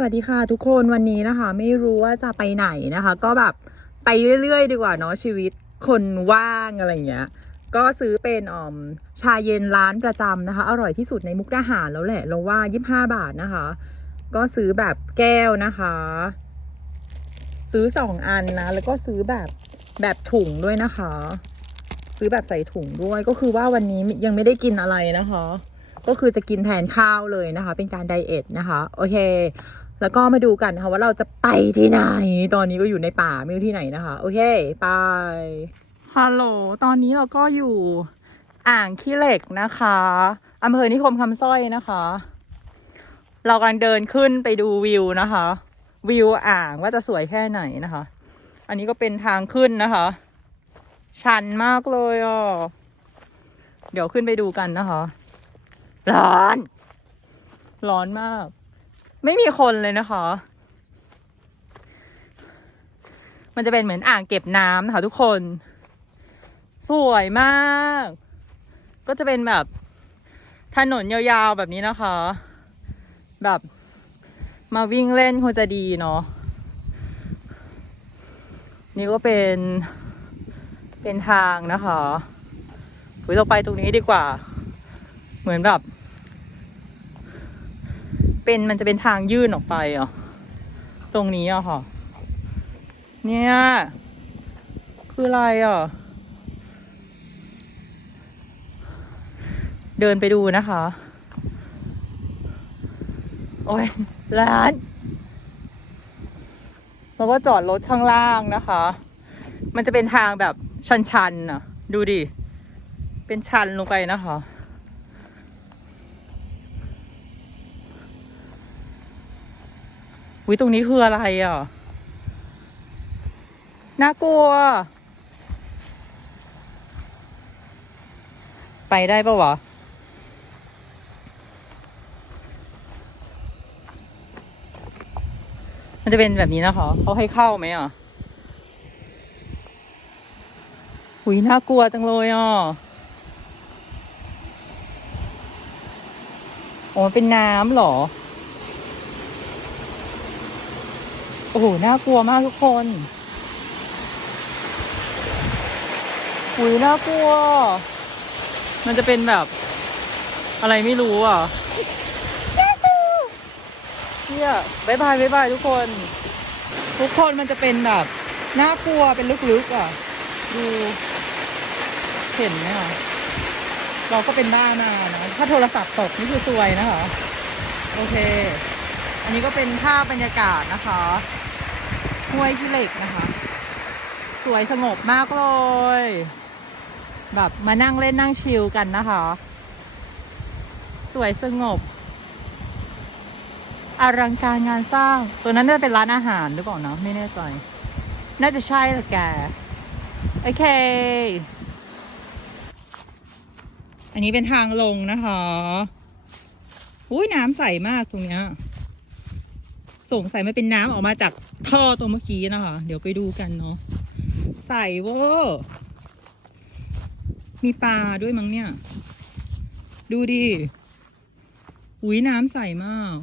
สวัสดีค่ะทุกคนวันนี้นะคะ ไม่รู้ว่าจะไปไหนนะคะ ก็แบบไปเรื่อยๆ ดีกว่าเนาะชีวิตคนว่างอะไรเงี้ย ก็ซื้อเป็นอมชาเย็นร้านประจำนะคะ อร่อยที่สุดในมุกดาหารแล้วแหละ เราว่า25บาทนะคะ ก็ซื้อแบบแก้วนะคะ ซื้อสองอันนะ แล้วก็ซื้อแบบแบบถุงด้วยนะคะ ซื้อแบบใส่ถุงด้วยก็คือว่าวันนี้ยังไม่ได้กินอะไรนะคะ ก็คือจะกินแทนข้าวเลยนะคะ เป็นการไดเอทนะคะ โอเค แล้วก็มาดูกันนะคะว่าเราจะไปที่ไหน ตอนนี้ก็อยู่ในป่าไม่รู้ที่ไหนนะคะ โอเคไปฮัลโหลตอนนี้เราก็อยู่อ่างขี้เหล็กนะคะอำเภอนิคมคำสร้อยนะคะ เรากำลังเดินขึ้นไปดูวิวนะคะ วิวอ่างว่าจะสวยแค่ไหนนะคะ อันนี้ก็เป็นทางขึ้นนะคะ ชันมากเลยอะเดี๋ยวขึ้นไปดูกันนะคะ ร้อน ร้อนมาก ไม่มีคนเลยนะคะ มันจะเป็นเหมือนอ่างเก็บน้ำนะคะทุกคน สวยมาก ก็จะเป็นแบบถนนยาวๆแบบนี้นะคะ แบบมาวิ่งเล่นคงจะดีเนาะนี่ก็เป็นเป็นทางนะคะเราไปตรงนี้ดีกว่า เหมือนแบบ เป็นมันจะเป็นทางยื่นออกไปอะตรงนี้อะค่ะ เนี่ย คืออะไรอะ เดินไปดูนะคะ โอ้ยร้านแล้วก็จอดรถข้างล่างนะคะ มันจะเป็นทางแบบชันๆน่ะ ดูดิ เป็นชันลงไปนะคะ วิตรงนี้คืออะไรอะ น่ากลัว ไปได้ปะวะมันจะเป็นแบบนี้นะคะเขาให้เข้าไหมอะหุยน่ากลัวจังเลยอะอ๋อมันเป็นน้ำเหรอ โอ้โห น่ากลัวมากทุกคนหุยน่ากลัว มันจะเป็นแบบ อะไรไม่รู้อะเนี่ยบายบายบายบายทุกคน ทุกคนมันจะเป็นแบบ น่ากลัวเป็นลึกๆอะ ดูเห็นไหมอะเราก็เป็นบ้ามานะถ้าโทรศัพท์ตกนี่คือซวยนะคะ โอเค อันนี้ก็เป็นภาพบรรยากาศนะคะ ห้วยขี้เหล็กนะคะ สวยสงบมากเลย แบบมานั่งเล่นนั่งชิลกันนะคะ สวยสงบ อลังการงานสร้าง ตัวนั้นน่าจะเป็นร้านอาหารหรือเปล่านะไม่แน่ใจ น่าจะใช่แหละแก โอเค อันนี้เป็นทางลงนะคะอุ้ยน้ำใสมากตรงเนี้ย สงสัยมันเป็นน้ำออกมาจากท่อตัวเมื่อกี้นะคะ เดี๋ยวไปดูกันเนาะใสเวอร์มีปลาด้วยมั้งเนี่ย ดูดิอุ้ยน้ำใสมาก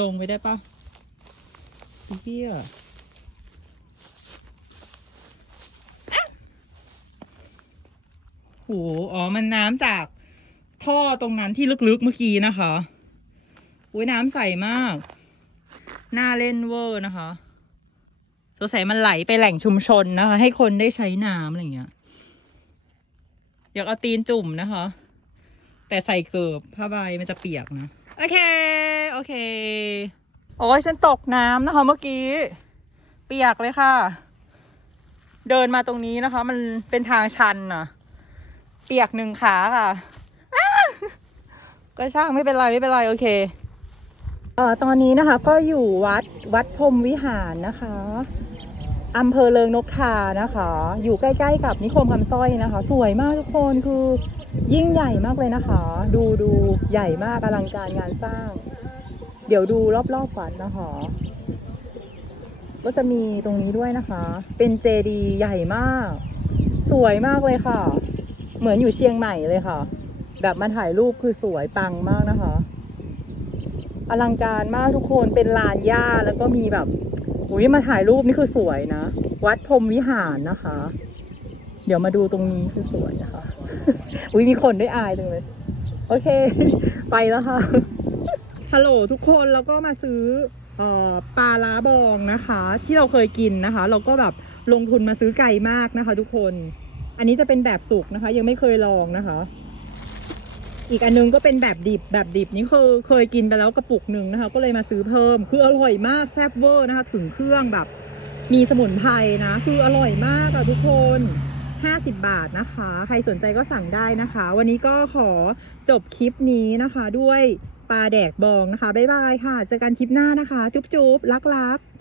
ลงไปได้ปะเฮียอะโห อ๋อ มันน้ำจากท่อตรงนั้นที่ลึกๆเมื่อกี้นะคะ อุ้ยน้ำใสมาก น่าเล่นเวอร์นะคะสงสัยมันไหลไปแหล่งชุมชนนะคะ ให้คนได้ใช้น้ำอะไรเงี้ย อยากเอาตีนจุ่มนะคะ แต่ใส่เกิบผ้าใบมันจะเปียกนะ โอเค โอเค โอ้ยฉันตกน้ำนะคะเมื่อกี้ เปียกเลยค่ะ เดินมาตรงนี้นะคะ มันเป็นทางชันน่ะ เปียกหนึ่งขาค่ะก็ช่างไม่เป็นไร ไม่เป็นไร โอเค เอ่อตอนนี้นะคะก็อยู่วัดวัดพรมวิหารนะคะอำเภอเริงนกทานะคะ อยู่ใกล้ๆกับนิคมคำสร้อยนะคะ สวยมากทุกคนคือยิ่งใหญ่มากเลยนะคะ ดูดูใหญ่มากอลังการงานสร้าง เดี๋ยวดูรอบๆวัดนะคะ ก็จะมีตรงนี้ด้วยนะคะ เป็นเจดีย์ใหญ่มาก สวยมากเลยค่ะ เหมือนอยู่เชียงใหม่เลยค่ะ แบบมาถ่ายรูปคือสวยปังมากนะคะ อลังการมากทุกคนเป็นลานหญ้าแล้วก็มีแบบอุ้ยมาถ่ายรูปนี่คือสวยนะ วัดพรมวิหารนะคะ เดี๋ยวมาดูตรงนี้คือสวยนะคะ อุ้ยมีคนด้วยอายจังเลย โอเค ไปแล้วค่ะ ฮัลโหลทุกคนแล้วก็มาซื้ออปลาล้าบองนะคะ ที่เราเคยกินนะคะ เราก็แบบลงทุนมาซื้อไก่มากนะคะ ทุกคน อันนี้จะเป็นแบบสุกนะคะ ยังไม่เคยลองนะคะ อีกอันนึงก็เป็นแบบดิบแบบดิบนี่คือเคยกินไปแล้วกระปุกหนึ่งนะคะ ก็เลยมาซื้อเพิ่ม คืออร่อยมากแซ่บเวอร์นะคะ ถึงเครื่องแบบ มีสมุนไพรนะ คืออร่อยมากอะทุกคน 50 บาทนะคะ ใครสนใจก็สั่งได้นะคะ วันนี้ก็ขอจบคลิปนี้นะคะ ด้วยปลาแดกบองนะคะ บ๊ายบายค่ะ เจอกันคลิปหน้านะคะ จุ๊บๆรักๆ